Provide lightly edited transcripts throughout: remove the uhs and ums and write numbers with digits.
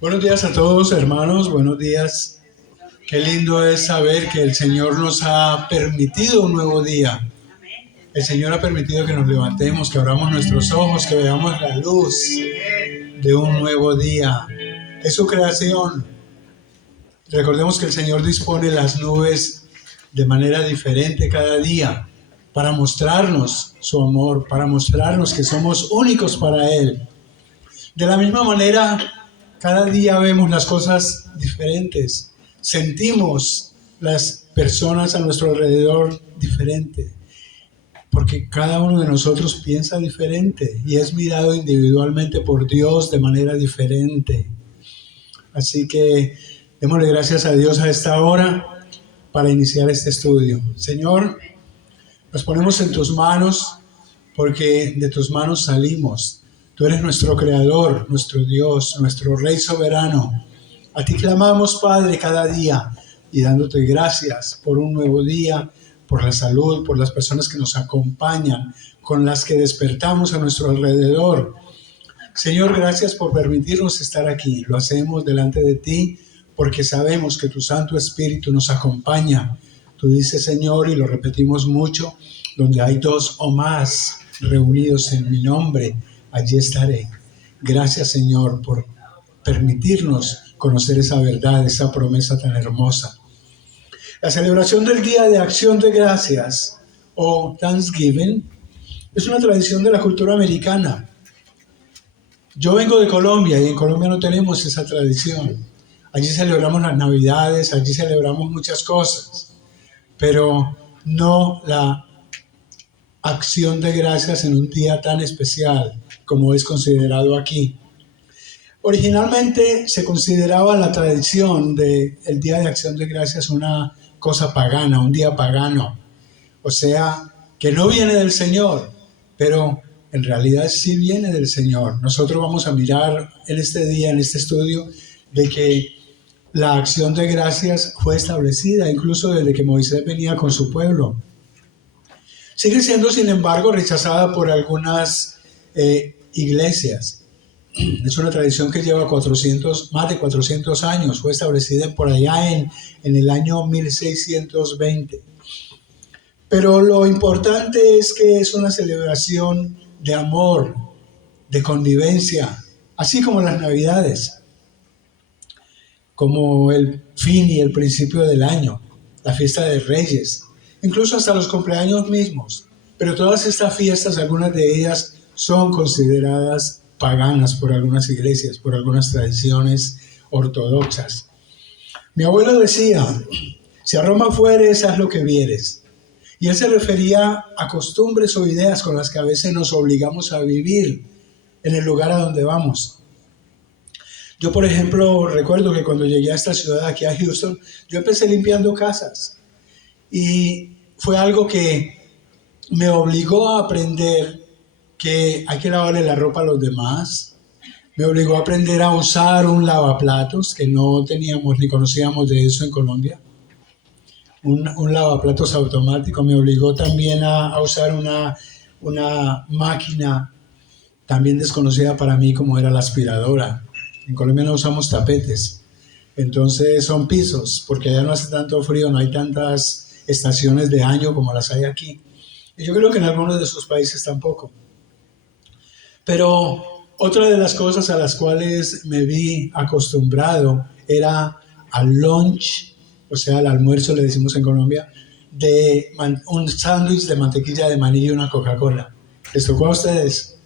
Buenos días a todos, hermanos, buenos días. Qué lindo es saber que el Señor nos ha permitido un nuevo día. El Señor ha permitido que nos levantemos, que abramos nuestros ojos, que veamos la luz de un nuevo día. Es su creación. Recordemos que el Señor dispone las nubes de manera diferente cada día para mostrarnos su amor, para mostrarnos que somos únicos para Él. De la misma manera, cada día vemos las cosas diferentes, sentimos las personas a nuestro alrededor diferente, porque cada uno de nosotros piensa diferente y es mirado individualmente por Dios de manera diferente. Así que démosle gracias a Dios a esta hora para iniciar este estudio. Señor, nos ponemos en tus manos porque de tus manos salimos. Tú eres nuestro creador, nuestro Dios, nuestro Rey soberano. A ti clamamos, Padre, cada día y dándote gracias por un nuevo día, por la salud, por las personas que nos acompañan, con las que despertamos a nuestro alrededor. Señor, gracias por permitirnos estar aquí. Lo hacemos delante de ti porque sabemos que tu Santo Espíritu nos acompaña. Tú dices, Señor, y lo repetimos mucho, donde hay dos o más reunidos en mi nombre, allí estaré. Gracias, Señor, por permitirnos conocer esa verdad, esa promesa tan hermosa. La celebración del Día de Acción de Gracias, o Thanksgiving, es una tradición de la cultura americana. Yo vengo de Colombia y en Colombia no tenemos esa tradición. Allí celebramos las Navidades, allí celebramos muchas cosas, pero no la acción de gracias en un día tan especial como es considerado aquí. Originalmente se consideraba la tradición del Día de Acción de Gracias una cosa pagana, un día pagano, o sea, que no viene del Señor, pero en realidad sí viene del Señor. Nosotros vamos a mirar en este día, en este estudio, de que la acción de gracias fue establecida incluso desde que Moisés venía con su pueblo. Sigue siendo, sin embargo, rechazada por algunas iglesias. Es una tradición que lleva más de 400 años. Fue establecida por allá en el año 1620. Pero lo importante es que es una celebración de amor, de convivencia, así como las Navidades, como el fin y el principio del año, la fiesta de Reyes, incluso hasta los cumpleaños mismos. Pero todas estas fiestas, algunas de ellas son consideradas paganas por algunas iglesias, por algunas tradiciones ortodoxas. Mi abuelo decía, si a Roma fueres, haz lo que vieres. Y él se refería a costumbres o ideas con las que a veces nos obligamos a vivir en el lugar a donde vamos. Yo, por ejemplo, recuerdo que cuando llegué a esta ciudad, aquí a Houston, yo empecé limpiando casas. Y fue algo que me obligó a aprender que hay que lavarle la ropa a los demás. Me obligó a aprender a usar un lavaplatos, que no teníamos ni conocíamos de eso en Colombia. Un lavaplatos automático. Me obligó también a usar una máquina también desconocida para mí como era la aspiradora. En Colombia no usamos tapetes, entonces son pisos, porque allá no hace tanto frío, no hay tantas estaciones de año como las hay aquí. Y yo creo que en algunos de sus países tampoco. Pero otra de las cosas a las cuales me vi acostumbrado era al lunch, o sea, al almuerzo le decimos en Colombia, de un sándwich de mantequilla de maní y una Coca-Cola. ¿Les tocó a ustedes?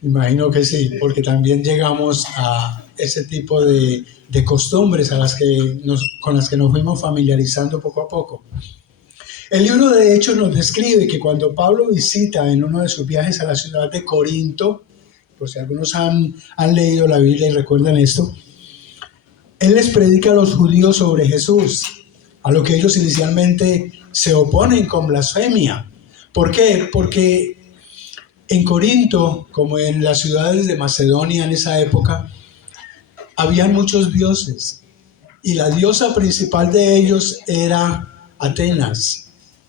Imagino que sí, porque también llegamos a ese tipo de costumbres con las que nos fuimos familiarizando poco a poco. El libro de Hechos nos describe que cuando Pablo visita en uno de sus viajes a la ciudad de Corinto, por si algunos han leído la Biblia y recuerdan esto, él les predica a los judíos sobre Jesús, a lo que ellos inicialmente se oponen con blasfemia. ¿Por qué? Porque en Corinto, como en las ciudades de Macedonia en esa época, habían muchos dioses y la diosa principal de ellos era Atenas.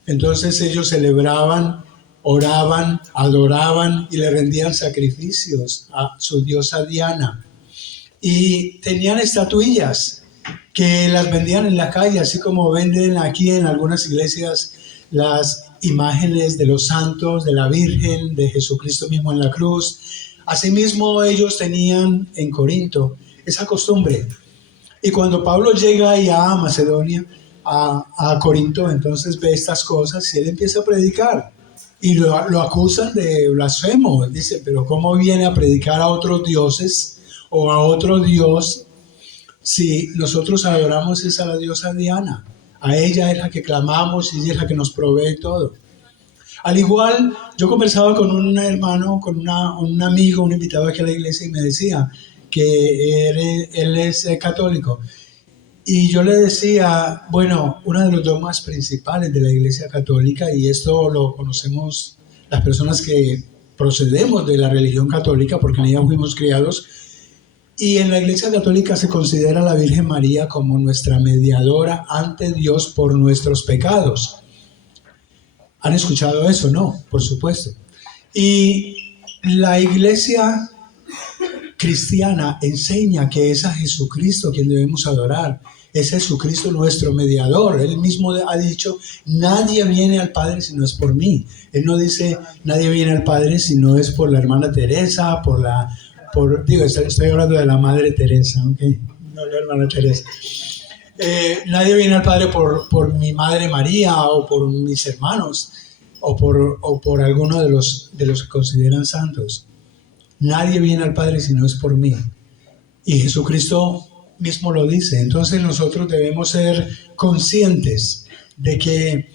Entonces ellos celebraban, oraban, adoraban y le rendían sacrificios a su diosa Diana. y tenían estatuillas que las vendían en la calle, así como venden aquí en algunas iglesias las imágenes de los santos, de la Virgen, de Jesucristo mismo en la cruz. Asimismo, ellos tenían en Corinto esa costumbre. Y cuando Pablo llega allá a Macedonia, a Corinto, entonces ve estas cosas y él empieza a predicar. Y lo acusan de blasfemo. Dice, pero ¿cómo viene a predicar a otros dioses o a otro dios si nosotros adoramos es a la diosa Diana? A ella es la que clamamos y ella es la que nos provee todo. Al igual, yo conversaba con un hermano, con un amigo, un invitado aquí a la iglesia y me decía que él es católico. Y yo le decía, bueno, uno de los dogmas principales de la Iglesia Católica, y esto lo conocemos las personas que procedemos de la religión católica, porque en ella fuimos criados, y en la Iglesia Católica se considera a la Virgen María como nuestra mediadora ante Dios por nuestros pecados. ¿Han escuchado eso? No, por supuesto. Y la Iglesia cristiana enseña que es a Jesucristo quien debemos adorar. Es Jesucristo nuestro mediador. Él mismo ha dicho, nadie viene al Padre si no es por mí. Él no dice, nadie viene al Padre si no es por la hermana Teresa, estoy hablando de la Madre Teresa, ¿okay? No la hermana Teresa. Nadie viene al Padre por mi Madre María o por mis hermanos o por alguno de los que consideran santos. Nadie viene al Padre si no es por mí. Y Jesucristo mismo lo dice. Entonces nosotros debemos ser conscientes de que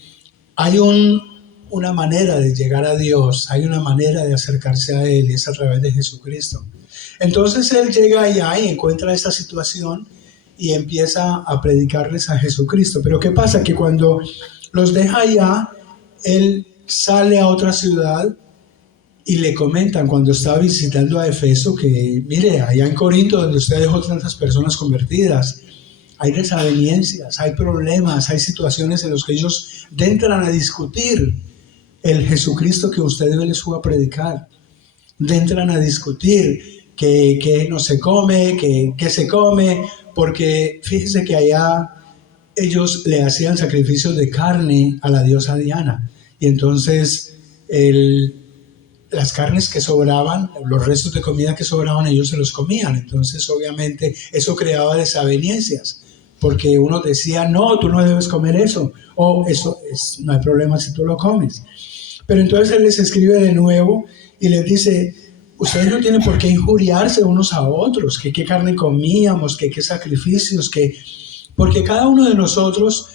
hay una manera de llegar a Dios, hay una manera de acercarse a Él y es a través de Jesucristo. Entonces Él llega allá y encuentra esta situación y empieza a predicarles a Jesucristo. Pero ¿qué pasa? Que cuando los deja allá, Él sale a otra ciudad y le comentan cuando está visitando a Efeso que, mire, allá en Corinto, donde usted dejó tantas personas convertidas, hay desavenencias, hay problemas, hay situaciones en las que ellos entran a discutir el Jesucristo que usted les fue a predicar. Entran a discutir que no se come, que se come, porque fíjese que allá ellos le hacían sacrificios de carne a la diosa Diana. Y entonces las carnes que sobraban, los restos de comida que sobraban, ellos se los comían. Entonces, obviamente, eso creaba desavenencias, porque uno decía, no, tú no debes comer eso, o no hay problema si tú lo comes. Pero entonces Él les escribe de nuevo y les dice, ustedes no tienen por qué injuriarse unos a otros, que qué carne comíamos, que qué sacrificios, porque cada uno de nosotros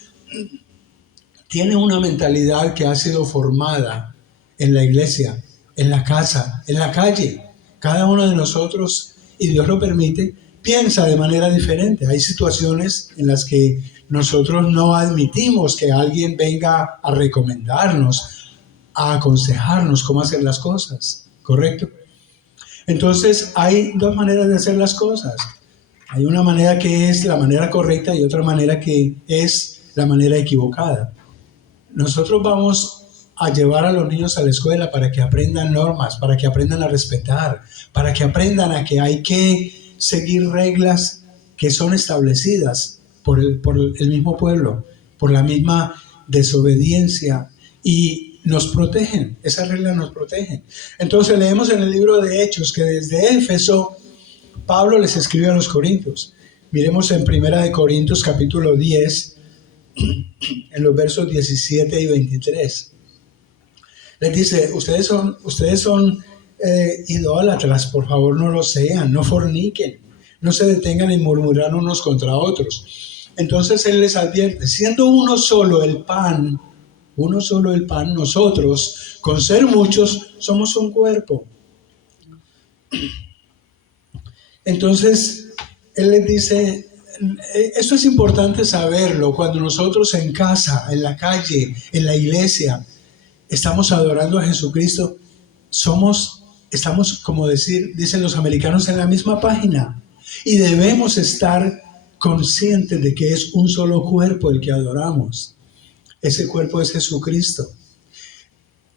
tiene una mentalidad que ha sido formada en la iglesia, en la casa, en la calle. Cada uno de nosotros, y Dios lo permite, piensa de manera diferente. Hay situaciones en las que nosotros no admitimos que alguien venga a recomendarnos, a aconsejarnos cómo hacer las cosas, ¿correcto? Entonces hay dos maneras de hacer las cosas. Hay una manera que es la manera correcta y otra manera que es la manera equivocada. Nosotros vamos a llevar a los niños a la escuela para que aprendan normas, para que aprendan a respetar, para que aprendan a que hay que seguir reglas que son establecidas por el mismo pueblo, por la misma desobediencia, y nos protegen, esas reglas nos protegen. Entonces leemos en el libro de Hechos que desde Éfeso Pablo les escribe a los corintios. Miremos en 1 Corintios capítulo 10, en los versos 17 y 23. Les dice, ustedes son idólatras, por favor no lo sean, no forniquen, no se detengan en murmurar unos contra otros. Entonces Él les advierte, siendo uno solo el pan, nosotros, con ser muchos, somos un cuerpo. Entonces Él les dice, esto es importante saberlo, cuando nosotros en casa, en la calle, en la iglesia, estamos adorando a Jesucristo, estamos, como dicen los americanos, en la misma página. Y debemos estar conscientes de que es un solo cuerpo el que adoramos. Ese cuerpo es Jesucristo.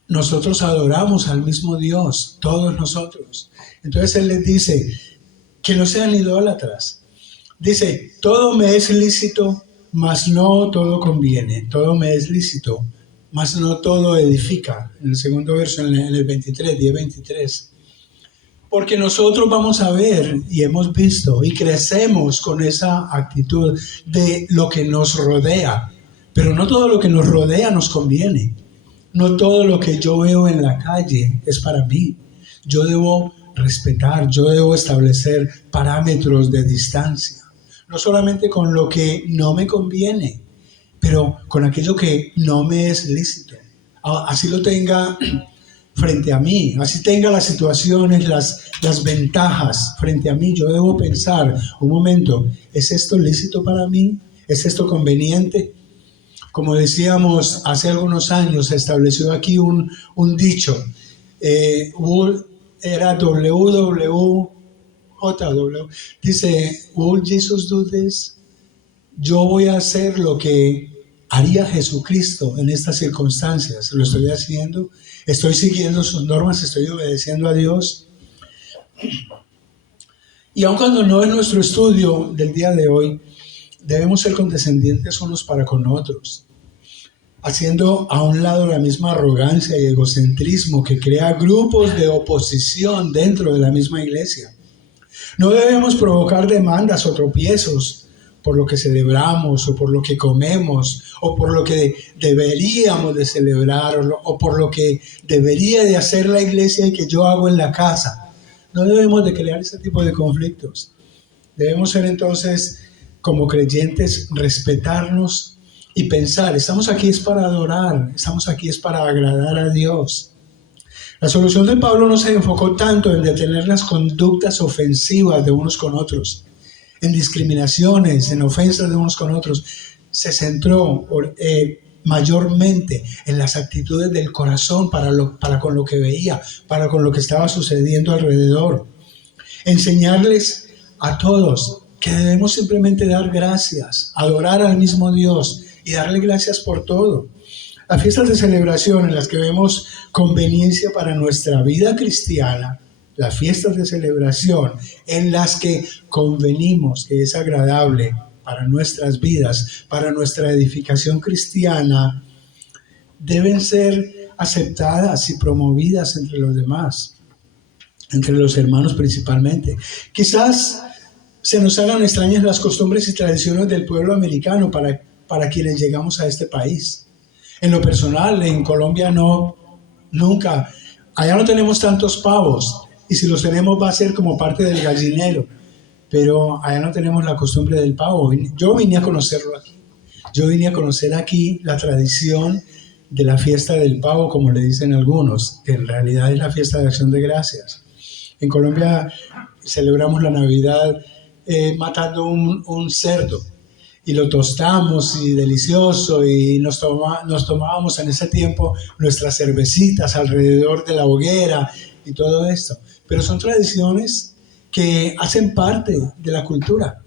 Nosotros adoramos al mismo Dios, todos nosotros. Entonces Él les dice, que no sean idólatras. Dice, todo me es lícito, mas no todo conviene. Todo me es lícito, mas no todo edifica. En el segundo verso, en el 23, 10:23. Porque nosotros vamos a ver y hemos visto y crecemos con esa actitud de lo que nos rodea. Pero no todo lo que nos rodea nos conviene. No todo lo que yo veo en la calle es para mí. Yo debo respetar, yo debo establecer parámetros de distancia. No solamente con lo que no me conviene, pero con aquello que no me es lícito. Así lo tenga frente a mí, así tenga las situaciones, las ventajas frente a mí, yo debo pensar, un momento, ¿es esto lícito para mí? ¿Es esto conveniente? Como decíamos, hace algunos años se estableció aquí un dicho, era WWJW, dice, ¿Will Jesus do this? Yo voy a hacer lo que haría Jesucristo en estas circunstancias. Lo estoy haciendo, estoy siguiendo sus normas, estoy obedeciendo a Dios. Y aun cuando no es nuestro estudio del día de hoy, debemos ser condescendientes unos para con otros, haciendo a un lado la misma arrogancia y egocentrismo que crea grupos de oposición dentro de la misma iglesia. No debemos provocar demandas o tropiezos por lo que celebramos o por lo que comemos o por lo que deberíamos de celebrar o por lo que debería de hacer la iglesia y que yo hago en la casa. No debemos de crear ese tipo de conflictos. Debemos ser entonces, como creyentes, respetarnos y pensar, estamos aquí es para adorar, estamos aquí es para agradar a Dios. La solución de Pablo no se enfocó tanto en detener las conductas ofensivas de unos con otros, en discriminaciones, en ofensas de unos con otros. Se centró mayormente en las actitudes del corazón para con lo que veía, para con lo que estaba sucediendo alrededor. Enseñarles a todos que debemos simplemente dar gracias, adorar al mismo Dios y darle gracias por todo. Las fiestas de celebración en las que vemos conveniencia para nuestra vida cristiana, las fiestas de celebración en las que convenimos que es agradable para nuestras vidas, para nuestra edificación cristiana, deben ser aceptadas y promovidas entre los demás, entre los hermanos principalmente. Quizás se nos hagan extrañas las costumbres y tradiciones del pueblo americano para quienes llegamos a este país. En lo personal, en Colombia nunca, allá no tenemos tantos pavos, y si los tenemos va a ser como parte del gallinero, pero allá no tenemos la costumbre del pavo. Yo vine a conocerlo aquí. Yo vine a conocer aquí la tradición de la fiesta del pavo, como le dicen algunos, que en realidad es la fiesta de Acción de Gracias. En Colombia celebramos la Navidad matando un cerdo y lo tostamos y delicioso, y nos tomábamos en ese tiempo nuestras cervecitas alrededor de la hoguera y todo esto. Pero son tradiciones que hacen parte de la cultura.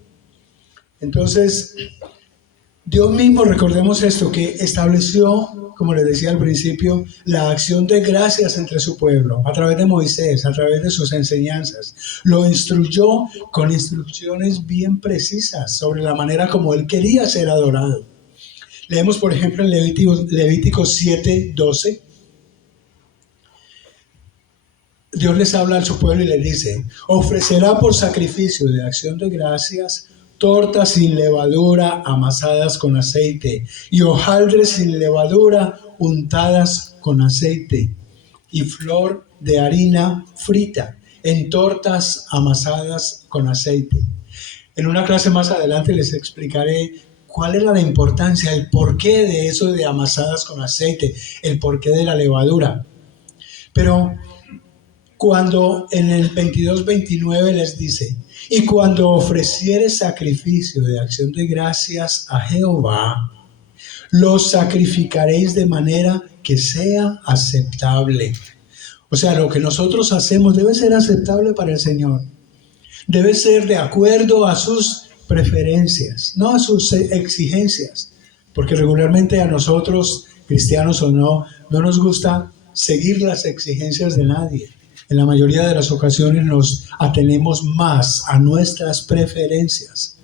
Entonces, Dios mismo, recordemos esto, que estableció, como les decía al principio, la acción de gracias entre su pueblo, a través de Moisés, a través de sus enseñanzas. Lo instruyó con instrucciones bien precisas sobre la manera como él quería ser adorado. Leemos, por ejemplo, en Levítico 7:12. Dios les habla a su pueblo y les dice: ofrecerá por sacrificio de acción de gracias tortas sin levadura amasadas con aceite y hojaldres sin levadura untadas con aceite y flor de harina frita en tortas amasadas con aceite. En una clase más adelante les explicaré cuál era la importancia, el porqué de eso de amasadas con aceite, el porqué de la levadura. Pero cuando en el 22:29 les dice: y cuando ofrecieres sacrificio de acción de gracias a Jehová, lo sacrificaréis de manera que sea aceptable. O sea, lo que nosotros hacemos debe ser aceptable para el Señor. Debe ser de acuerdo a sus preferencias, no a sus exigencias. Porque regularmente a nosotros, cristianos o no, no nos gusta seguir las exigencias de nadie. En la mayoría de las ocasiones nos atenemos más a nuestras preferencias.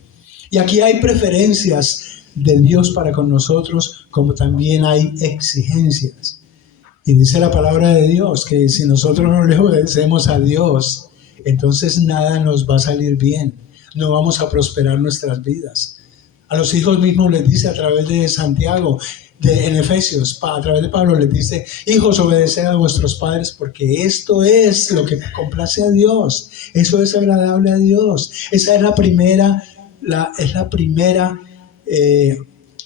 Y aquí hay preferencias de Dios para con nosotros, como también hay exigencias. Y dice la palabra de Dios que si nosotros no le obedecemos a Dios, entonces nada nos va a salir bien. No vamos a prosperar nuestras vidas. A los hijos mismos les dice a través de Santiago, en Efesios, a través de Pablo les dice: hijos, obedeced a vuestros padres, porque esto es lo que complace a Dios. Eso es agradable a Dios. Esa es la primera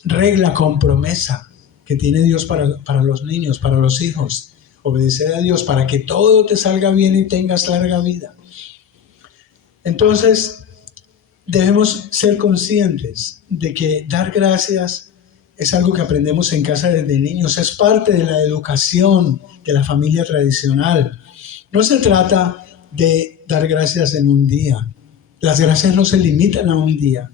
regla con promesa que tiene Dios para los niños, para los hijos. Obedecer a Dios para que todo te salga bien y tengas larga vida. Entonces, debemos ser conscientes de que dar gracias es algo que aprendemos en casa desde niños. Es parte de la educación de la familia tradicional. No se trata de dar gracias en un día. Las gracias no se limitan a un día.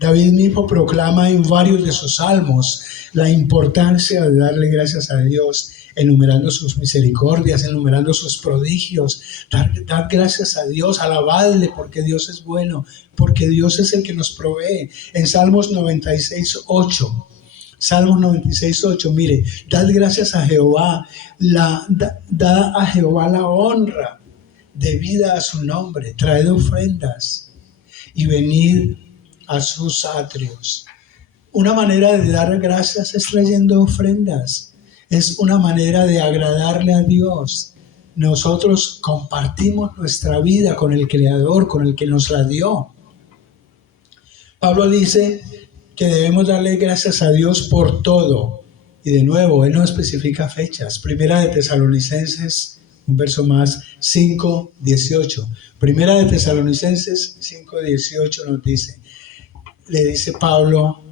David mismo proclama en varios de sus salmos la importancia de darle gracias a Dios, enumerando sus misericordias, enumerando sus prodigios. Dar gracias a Dios, alabadle porque Dios es bueno, porque Dios es el que nos provee. En Salmos 96:8, Salmos 96:8, mire: dad gracias a Jehová, da a Jehová la honra debida a su nombre, traed ofrendas y venid a sus atrios. Una manera de dar gracias es trayendo ofrendas. Es una manera de agradarle a Dios. Nosotros compartimos nuestra vida con el Creador, con el que nos la dio. Pablo dice que debemos darle gracias a Dios por todo. Y de nuevo, él no especifica fechas. Primera de Tesalonicenses, un verso más, 5:18. Primera de Tesalonicenses 5:18 nos dice, le dice Pablo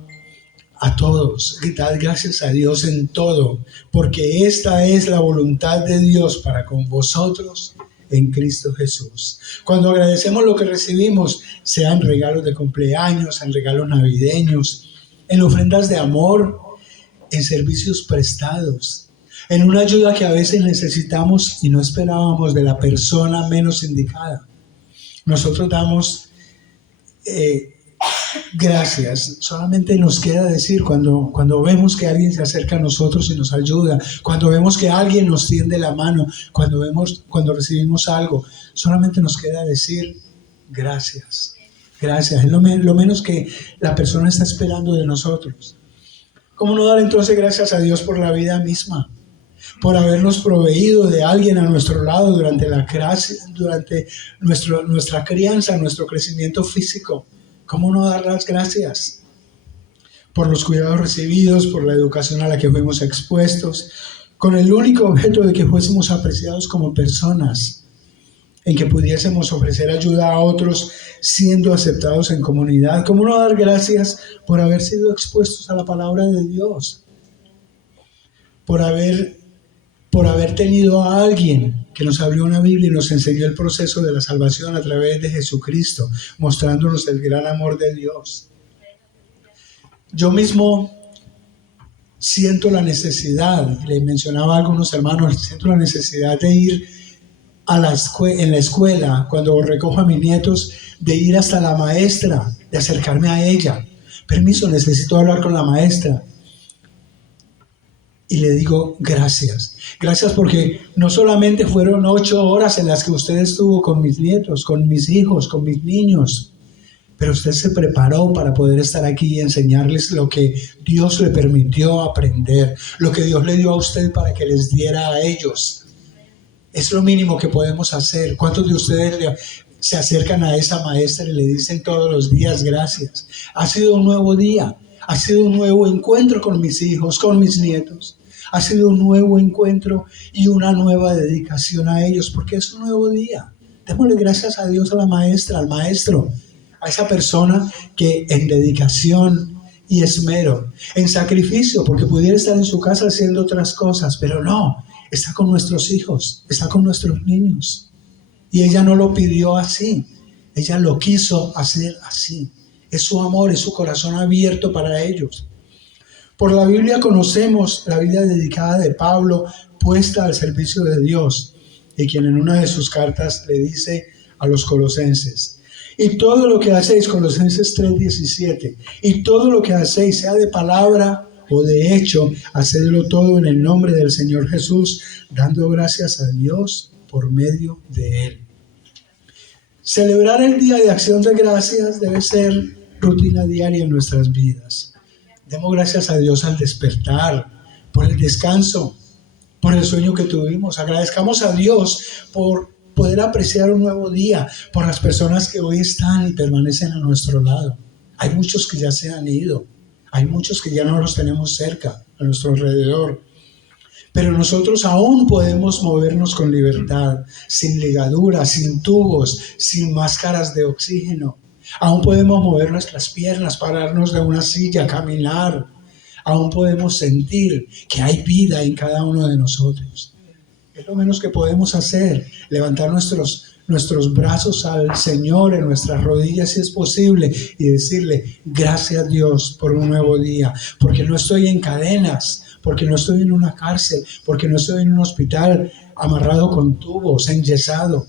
a todos: dad gracias a Dios en todo, porque esta es la voluntad de Dios para con vosotros en Cristo Jesús. Cuando agradecemos lo que recibimos, sean regalos de cumpleaños, en regalos navideños, en ofrendas de amor, en servicios prestados, en una ayuda que a veces necesitamos y no esperábamos de la persona menos indicada, nosotros damos gracias. Solamente nos queda decir cuando vemos que alguien se acerca a nosotros y nos ayuda, cuando vemos que alguien nos tiende la mano, cuando recibimos algo, solamente nos queda decir gracias. Gracias, es lo menos que la persona está esperando de nosotros. ¿Cómo no dar entonces gracias a Dios por la vida misma? Por habernos proveído de alguien a nuestro lado durante nuestra crianza, nuestro crecimiento físico. ¿Cómo no dar las gracias? Por los cuidados recibidos, por la educación a la que fuimos expuestos, con el único objeto de que fuésemos apreciados como personas, en que pudiésemos ofrecer ayuda a otros siendo aceptados en comunidad. ¿Cómo no dar gracias por haber sido expuestos a la palabra de Dios? Por haber tenido a alguien que nos abrió una Biblia y nos enseñó el proceso de la salvación a través de Jesucristo, mostrándonos el gran amor de Dios. Yo mismo siento la necesidad, le mencionaba a algunos hermanos, siento la necesidad de ir en la escuela, cuando recojo a mis nietos, de ir hasta la maestra, de acercarme a ella. Permiso, necesito hablar con la maestra. Y le digo gracias. Gracias porque no solamente fueron 8 horas en las que usted estuvo con mis nietos, con mis hijos, con mis niños, pero usted se preparó para poder estar aquí y enseñarles lo que Dios le permitió aprender, lo que Dios le dio a usted para que les diera a ellos. Es lo mínimo que podemos hacer. ¿Cuántos de ustedes se acercan a esa maestra y le dicen todos los días gracias? Ha sido un nuevo día, ha sido un nuevo encuentro con mis hijos, con mis nietos. Ha sido un nuevo encuentro y una nueva dedicación a ellos, porque es un nuevo día. Démosle gracias a Dios, a la maestra, al maestro, a esa persona que en dedicación y esmero, en sacrificio, porque pudiera estar en su casa haciendo otras cosas, pero no, está con nuestros hijos, está con nuestros niños. Y ella no lo pidió así, ella lo quiso hacer así. Es su amor, es su corazón abierto para ellos. Por la Biblia conocemos la vida dedicada de Pablo, puesta al servicio de Dios. y quien en una de sus cartas le dice a los colosenses: y todo lo que hacéis, Colosenses 3:17, y todo lo que hacéis, sea de palabra o de hecho, hacedlo todo en el nombre del Señor Jesús, dando gracias a Dios por medio de Él. Celebrar el Día de Acción de Gracias debe ser rutina diaria en nuestras vidas. Demos gracias a Dios al despertar, por el descanso, por el sueño que tuvimos. Agradezcamos a Dios por poder apreciar un nuevo día, por las personas que hoy están y permanecen a nuestro lado. Hay muchos que ya se han ido, hay muchos que ya no los tenemos cerca, a nuestro alrededor. Pero nosotros aún podemos movernos con libertad, sin ligaduras, sin tubos, sin máscaras de oxígeno. Aún podemos mover nuestras piernas, pararnos de una silla, caminar. Aún podemos sentir que hay vida en cada uno de nosotros. Es lo menos que podemos hacer, levantar nuestros brazos al Señor en nuestras rodillas si es posible y decirle: gracias Dios por un nuevo día, porque no estoy en cadenas, porque no estoy en una cárcel, porque no estoy en un hospital amarrado con tubos, enyesado.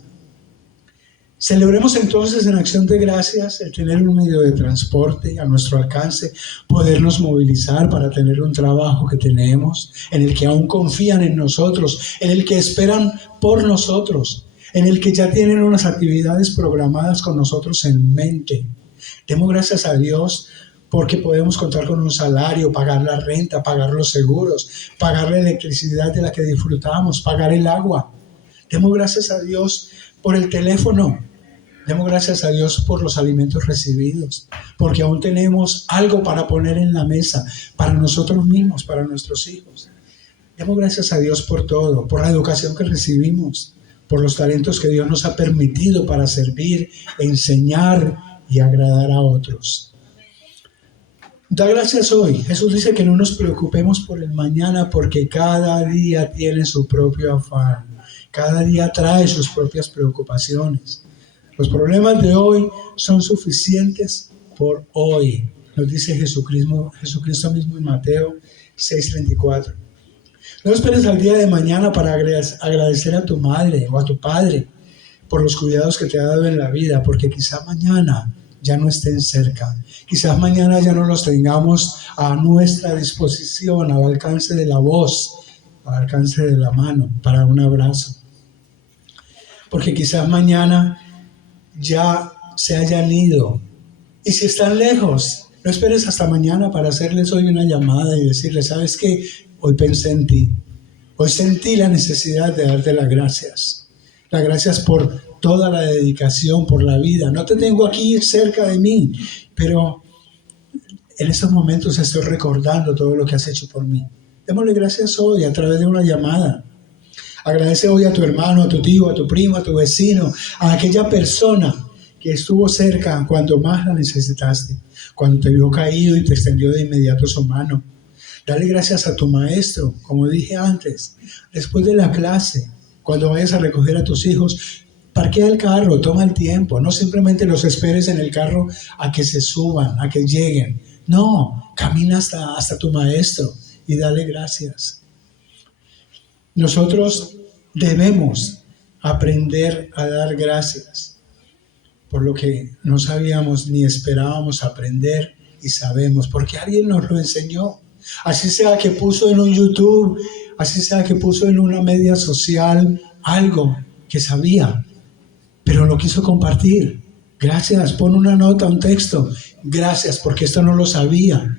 Celebremos entonces en acción de gracias el tener un medio de transporte a nuestro alcance, podernos movilizar para tener un trabajo que tenemos, en el que aún confían en nosotros, en el que esperan por nosotros, en el que ya tienen unas actividades programadas con nosotros en mente. Demos gracias a Dios porque podemos contar con un salario, pagar la renta, pagar los seguros, pagar la electricidad de la que disfrutamos, pagar el agua. Demos gracias a Dios por el teléfono. Demos gracias a Dios por los alimentos recibidos, porque aún tenemos algo para poner en la mesa, para nosotros mismos, para nuestros hijos. Demos gracias a Dios por todo, por la educación que recibimos, por los talentos que Dios nos ha permitido para servir, enseñar y agradar a otros. Da gracias hoy. Jesús dice que no nos preocupemos por el mañana, porque cada día tiene su propio afán. Cada día trae sus propias preocupaciones. Los problemas de hoy son suficientes por hoy, nos dice Jesucristo mismo en Mateo 6:34. No esperes al día de mañana para agradecer a tu madre o a tu padre por los cuidados que te ha dado en la vida, porque quizá mañana ya no estén cerca. Quizás mañana ya no los tengamos a nuestra disposición, al alcance de la voz, al alcance de la mano, para un abrazo. Porque quizás mañana ya se hayan ido. Y si están lejos, no esperes hasta mañana para hacerles hoy una llamada y decirles: ¿sabes qué? Hoy pensé en ti. Hoy sentí la necesidad de darte las gracias. Las gracias por toda la dedicación, por la vida. No te tengo aquí cerca de mí, pero en estos momentos estoy recordando todo lo que has hecho por mí. Démosle gracias hoy a través de una llamada. Agradece hoy a tu hermano, a tu tío, a tu primo, a tu vecino, a aquella persona que estuvo cerca cuando más la necesitaste, cuando te vio caído y te extendió de inmediato su mano. Dale gracias a tu maestro, como dije antes, después de la clase, cuando vayas a recoger a tus hijos, parquea el carro, toma el tiempo, no simplemente los esperes en el carro a que se suban, a que lleguen. No, camina hasta tu maestro y dale gracias. Nosotros debemos aprender a dar gracias por lo que no sabíamos ni esperábamos aprender y sabemos, porque alguien nos lo enseñó. Así sea que puso en un YouTube, así sea que puso en una media social algo que sabía, pero lo quiso compartir. Gracias, pon una nota, un texto. Gracias, porque esto no lo sabía.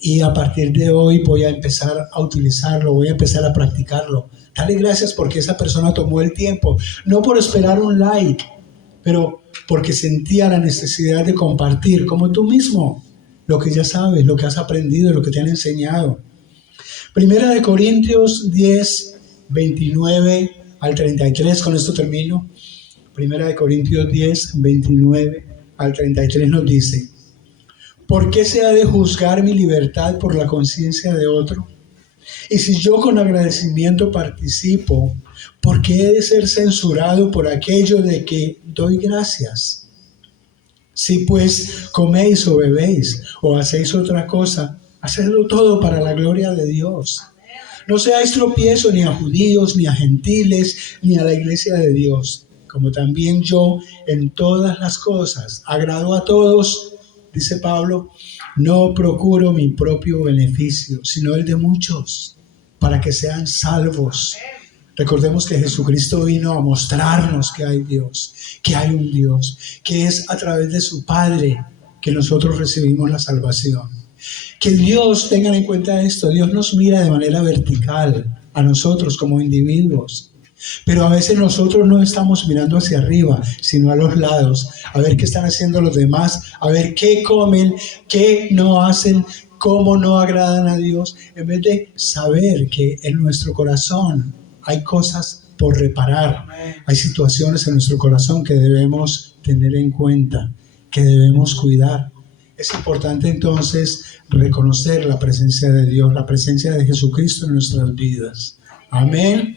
Y a partir de hoy voy a empezar a utilizarlo, voy a empezar a practicarlo. Dale gracias porque esa persona tomó el tiempo, no por esperar un like, pero porque sentía la necesidad de compartir, como tú mismo, lo que ya sabes, lo que has aprendido, lo que te han enseñado. Primera de Corintios 10, 29 al 33, con esto termino. Primera de Corintios 10, 29 al 33 nos dice: ¿por qué se ha de juzgar mi libertad por la conciencia de otro? Y si yo con agradecimiento participo, ¿por qué he de ser censurado por aquello de que doy gracias? Si pues coméis o bebéis o hacéis otra cosa, hacedlo todo para la gloria de Dios. No seáis tropiezo ni a judíos, ni a gentiles, ni a la iglesia de Dios, como también yo en todas las cosas agrado a todos, dice Pablo, no procuro mi propio beneficio, sino el de muchos, para que sean salvos. Recordemos que Jesucristo vino a mostrarnos que hay Dios, que hay un Dios, que es a través de su Padre que nosotros recibimos la salvación. Que Dios, tengan en cuenta esto, Dios nos mira de manera vertical a nosotros como individuos. Pero a veces nosotros no estamos mirando hacia arriba, sino a los lados, a ver qué están haciendo los demás, a ver qué comen, qué no hacen, cómo no agradan a Dios, en vez de saber que en nuestro corazón hay cosas por reparar, hay situaciones en nuestro corazón que debemos tener en cuenta, que debemos cuidar. Es importante entonces reconocer la presencia de Dios, la presencia de Jesucristo en nuestras vidas. Amén.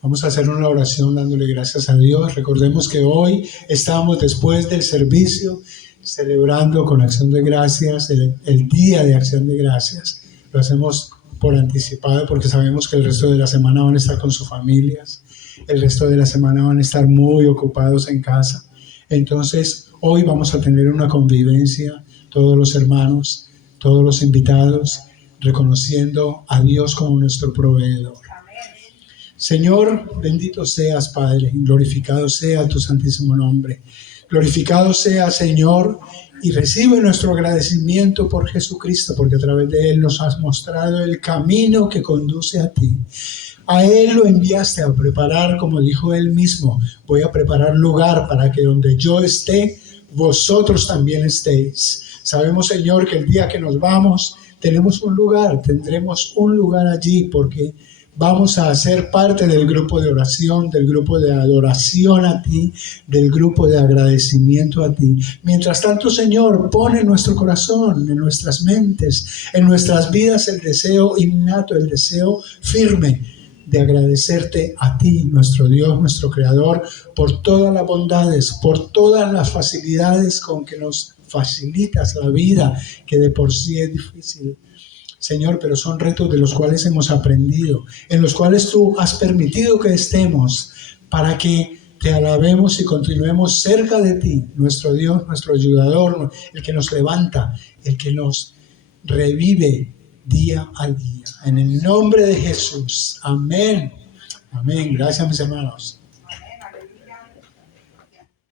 Vamos a hacer una oración dándole gracias a Dios. Recordemos que hoy estamos después del servicio celebrando con acción de gracias el día de acción de gracias. Lo hacemos por anticipado porque sabemos que el resto de la semana van a estar con sus familias. El resto de la semana van a estar muy ocupados en casa. Entonces, hoy vamos a tener una convivencia, todos los hermanos, todos los invitados, reconociendo a Dios como nuestro proveedor. Señor, bendito seas, Padre, glorificado sea tu santísimo nombre. Glorificado sea, Señor, y recibe nuestro agradecimiento por Jesucristo, porque a través de Él nos has mostrado el camino que conduce a ti. A Él lo enviaste a preparar, como dijo Él mismo, voy a preparar lugar para que donde yo esté, vosotros también estéis. Sabemos, Señor, que el día que nos vamos, tendremos un lugar allí, porque vamos a ser parte del grupo de oración, del grupo de adoración a ti, del grupo de agradecimiento a ti. Mientras tanto, Señor, pon en nuestro corazón, en nuestras mentes, en nuestras vidas el deseo innato, el deseo firme de agradecerte a ti, nuestro Dios, nuestro Creador, por todas las bondades, por todas las facilidades con que nos facilitas la vida, que de por sí es difícil. Señor, pero son retos de los cuales hemos aprendido, en los cuales tú has permitido que estemos para que te alabemos y continuemos cerca de ti, nuestro Dios, nuestro ayudador, el que nos levanta, el que nos revive día a día. En el nombre de Jesús. Amén. Amén. Gracias, mis hermanos.